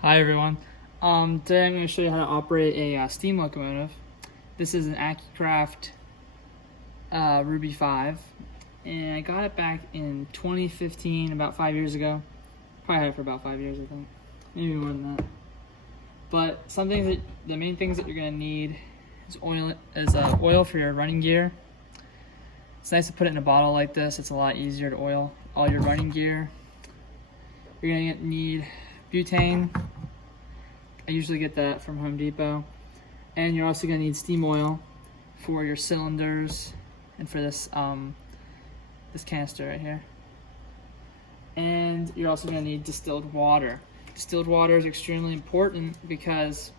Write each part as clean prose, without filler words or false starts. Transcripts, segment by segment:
Hi everyone. Today I'm going to show you how to operate a steam locomotive. This is an Accucraft Ruby 5, and I got it back in 2015, about 5 years ago. Probably had it for about 5 years, I think, maybe more than that. But the main things that you're going to need is oil for your running gear. It's nice to put it in a bottle like this. It's a lot easier to oil all your running gear. You're going to need butane. I usually get that from Home Depot. And you're also going to need steam oil for your cylinders and for this this canister right here. And you're also going to need distilled water. Distilled water is extremely important because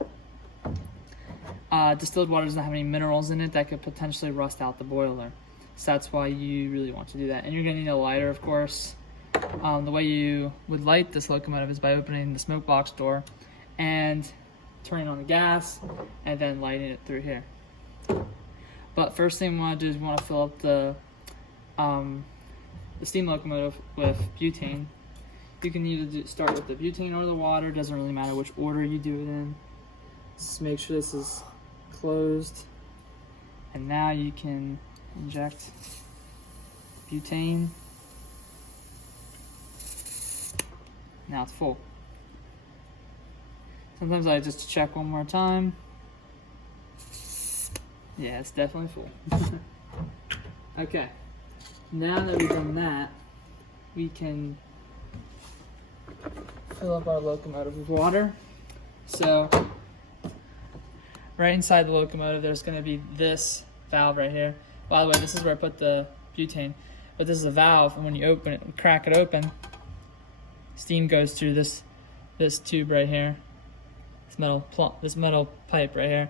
distilled water doesn't have any minerals in it that could potentially rust out the boiler. So that's why you really want to do that. And you're going to need a lighter, of course. The way you would light this locomotive is by opening the smoke box door and turning on the gas and then lighting it through here. But first thing we want to do is we want to fill up the steam locomotive with butane. You can either start with the butane or the water, doesn't really matter which order you do it in. Just make sure this is closed, and now you can inject butane. Now it's full. Sometimes I just check one more time. Yeah, it's definitely full. Okay, now that we've done that, we can fill up our locomotive with water. So, right inside the locomotive, there's going to be this valve right here. By the way, this is where I put the butane, but this is a valve, and when you open it, crack it open, steam goes through this tube right here, this metal pipe right here,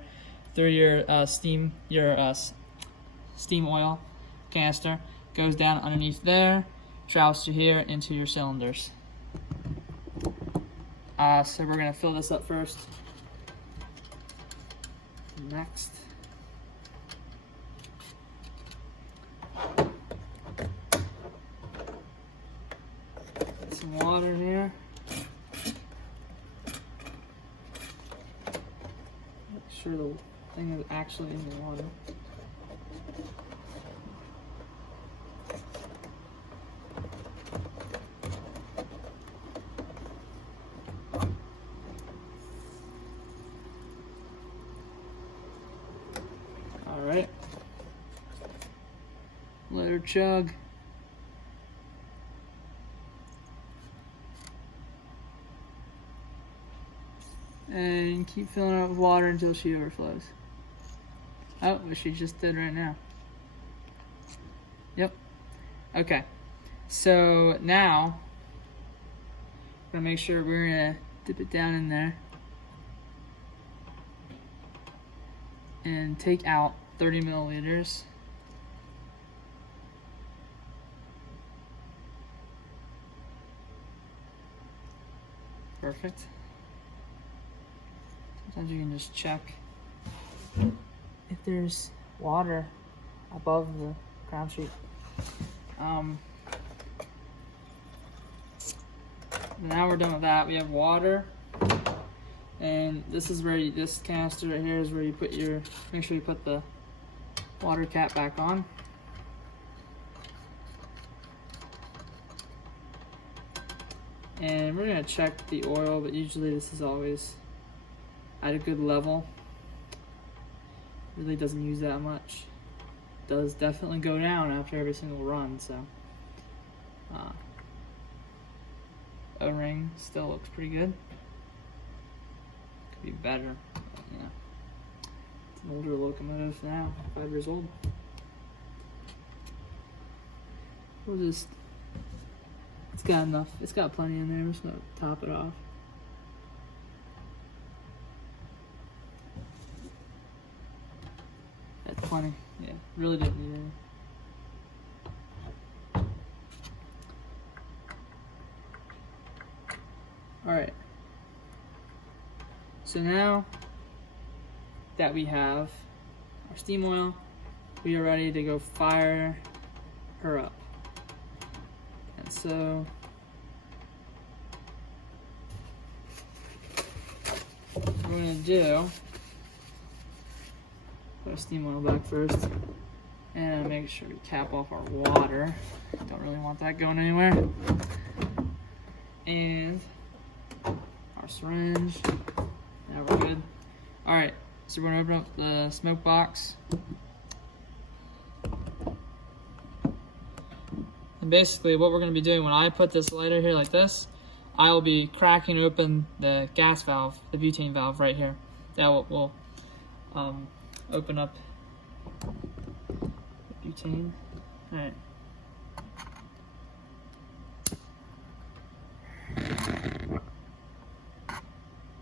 through your steam oil canister, goes down underneath there, travels to here into your cylinders. So we're gonna fill this up first. Next. Some water in here. Make sure the thing is actually in the water. All right. Let her chug. And keep filling it up with water until she overflows. Oh, what she just did right now. Yep. Okay. So now, we're gonna make sure we're gonna dip it down in there and take out 30 milliliters. Perfect. Sometimes you can just check if there's water above the ground sheet. Now we're done with that. We have water, and this is where this canister right here is where you put make sure you put the water cap back on. And we're gonna check the oil, but usually this is always at a good level. Really doesn't use that much. Does definitely go down after every single run, so O-ring still looks pretty good. Could be better, but, you know, it's an older locomotive now, 5 years old. We'll just, it's got enough, it's got plenty in there. We're just gonna top it off. That's plenty. Yeah, really didn't need any. Alright. So now that we have our steam oil, we are ready to go fire her up. And so gonna do, put our steam oil back first, and make sure we cap off our water. Don't really want that going anywhere. And our syringe. Now we're good. All right, so we're gonna open up the smoke box. And basically what we're gonna be doing when I put this lighter here like this, I will be cracking open the gas valve, the butane valve right here. That will open up the butane. All right.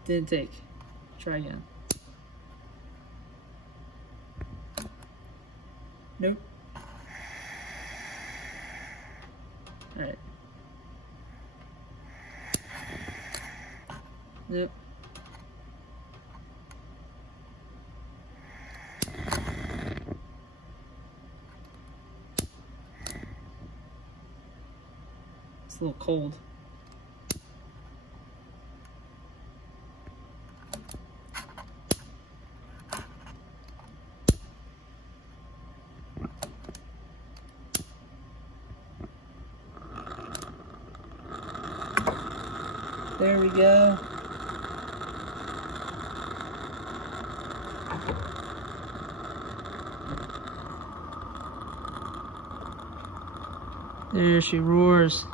Didn't take. Try again. Nope. All right. Yep. It's a little cold. There we go. There she roars.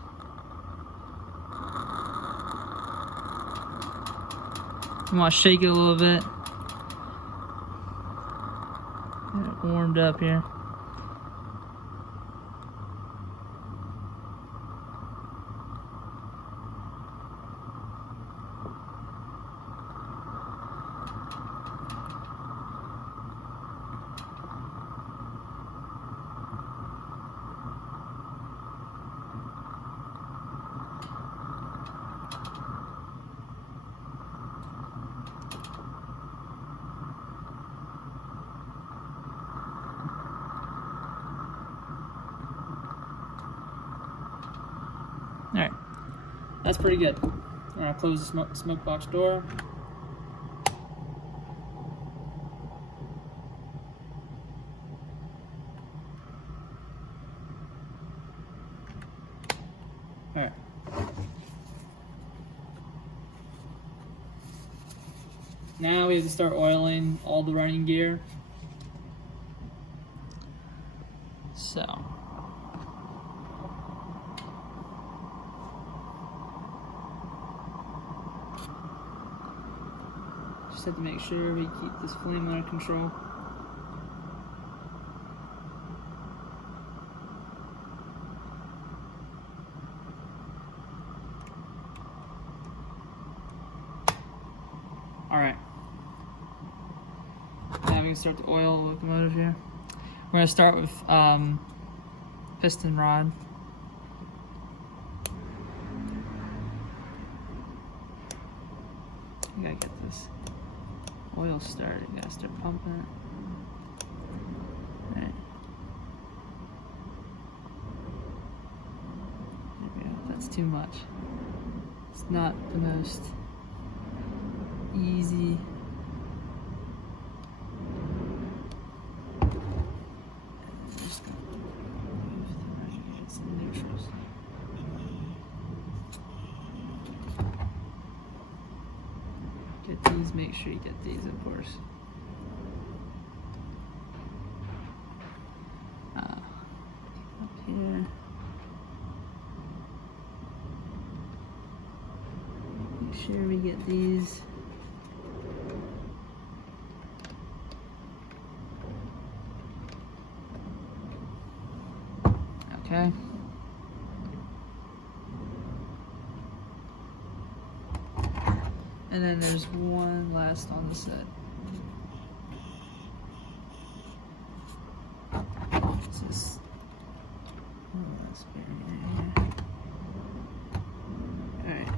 You want to shake it a little bit. Get it warmed up here. All right, that's pretty good. I'm gonna close the smoke box door. All right. Now we have to start oiling all the running gear. So. Just have to make sure we keep this flame under control. All right. Now we can start to oil the locomotive here. We're gonna start with piston rod. You gotta get this oil started. You gotta start pumping it. Alright. There we go. That's too much. It's not the most easy. Just gonna move the measurements and neutrals. Get these, make sure you get these, of course. Up here. Make sure we get these. Okay. And then there's one last on the set. This is this here. Alright.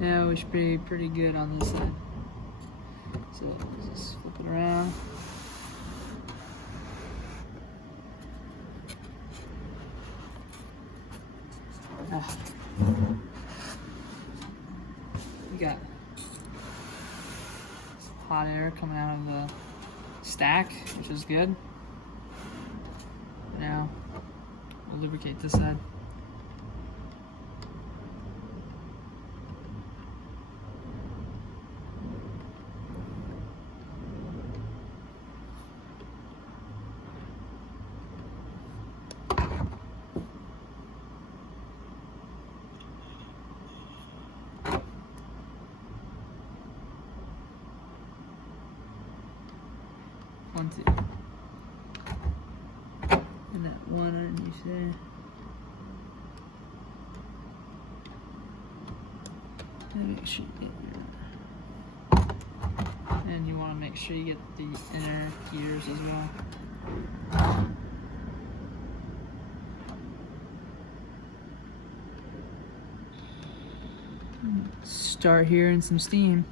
Now we should be pretty good on this side. So let's just flip it around. We got hot air coming out of the stack, which is good. Now we'll lubricate this side. One, two. And that one underneath there. And make sure you get that. And you want to make sure you get the inner gears as well. Start hearing some steam.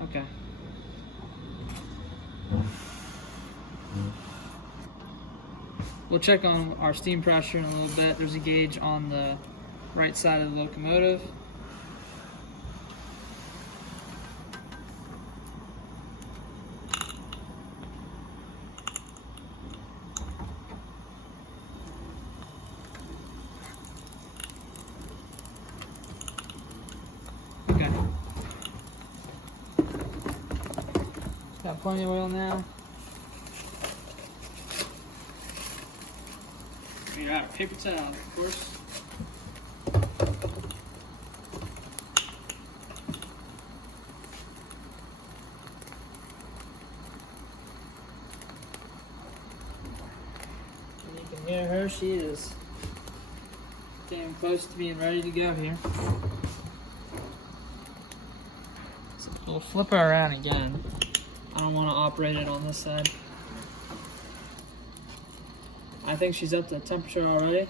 Okay. We'll check on our steam pressure in a little bit. There's a gauge on the right side of the locomotive. Okay. Got plenty of oil now. We got our paper towel, of course. And you can hear her, she is getting close to being ready to go here. So we'll flip her around again. I don't want to operate it on this side. I think she's up to temperature already.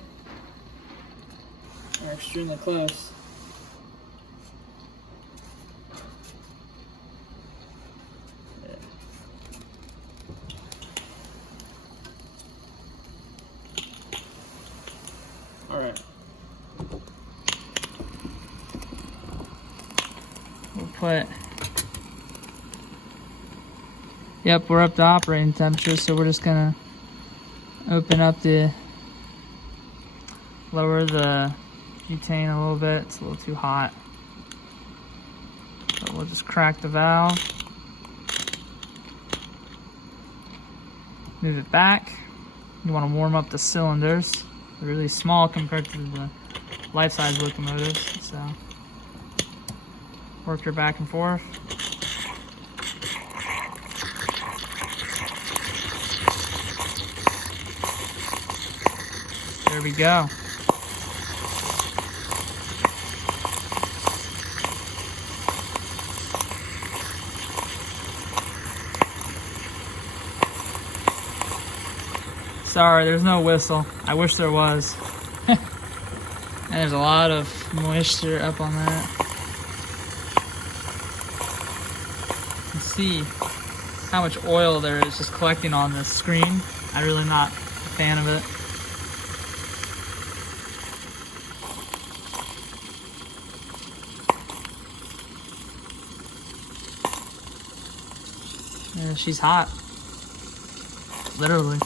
We're extremely close. Yeah. All right. We'll put. Yep, we're up to operating temperature, so we're just gonna open up lower the butane a little bit. It's a little too hot. So we'll just crack the valve. Move it back. You want to warm up the cylinders. They're really small compared to the life-size locomotives. So work her back and forth. There we go. Sorry, there's no whistle. I wish there was. And there's a lot of moisture up on that. You can see how much oil there is just collecting on the screen. I'm really not a fan of it. Yeah, she's hot. Literally.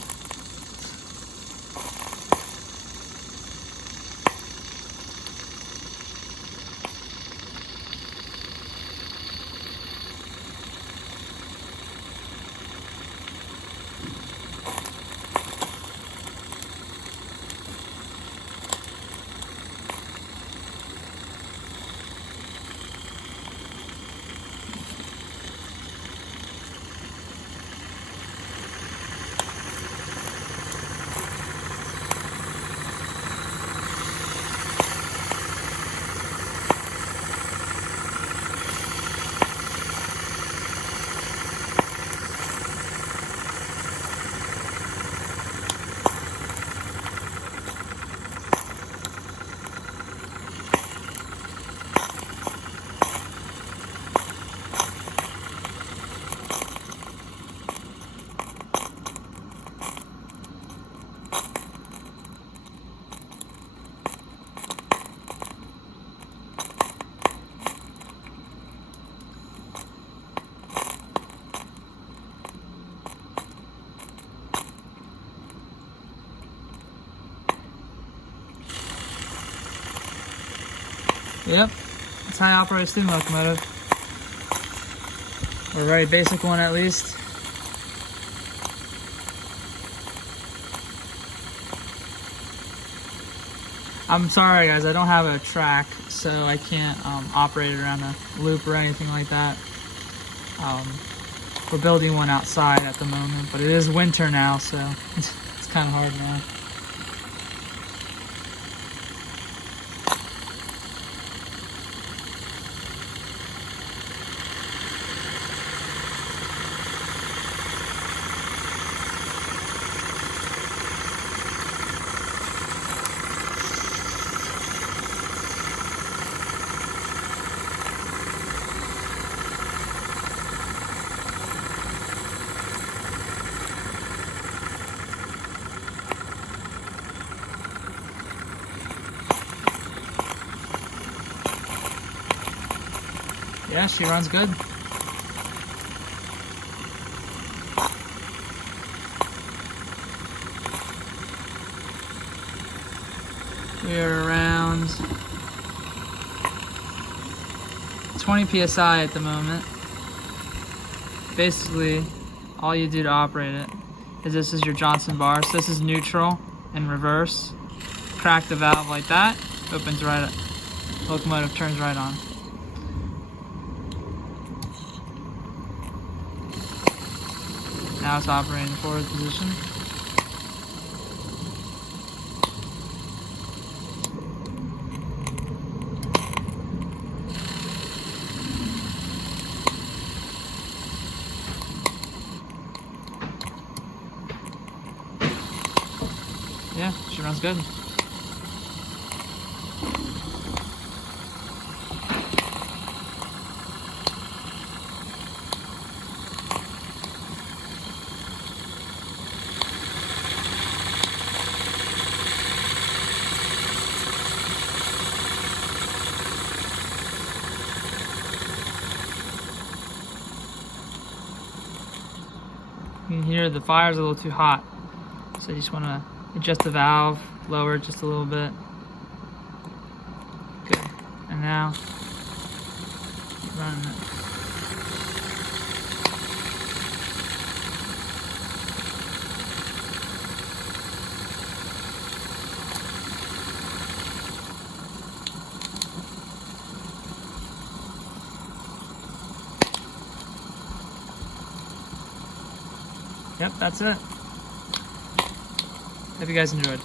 Yep, that's how you operate a steam locomotive. Or a very basic one at least. I'm sorry guys, I don't have a track, so I can't operate it around a loop or anything like that. We're building one outside at the moment, but it is winter now, so it's kind of hard now. Yeah, she runs good. We're around 20 psi at the moment. Basically, all you do to operate it is this is your Johnson bar. So this is neutral and reverse. Crack the valve like that, opens right up. Locomotive turns right on. Now it's operating in forward position. Yeah, she runs good. You can hear the fire's a little too hot, so you just want to adjust the valve, lower it just a little bit. Okay, and now keep running it. Yep, that's it. Hope you guys enjoyed.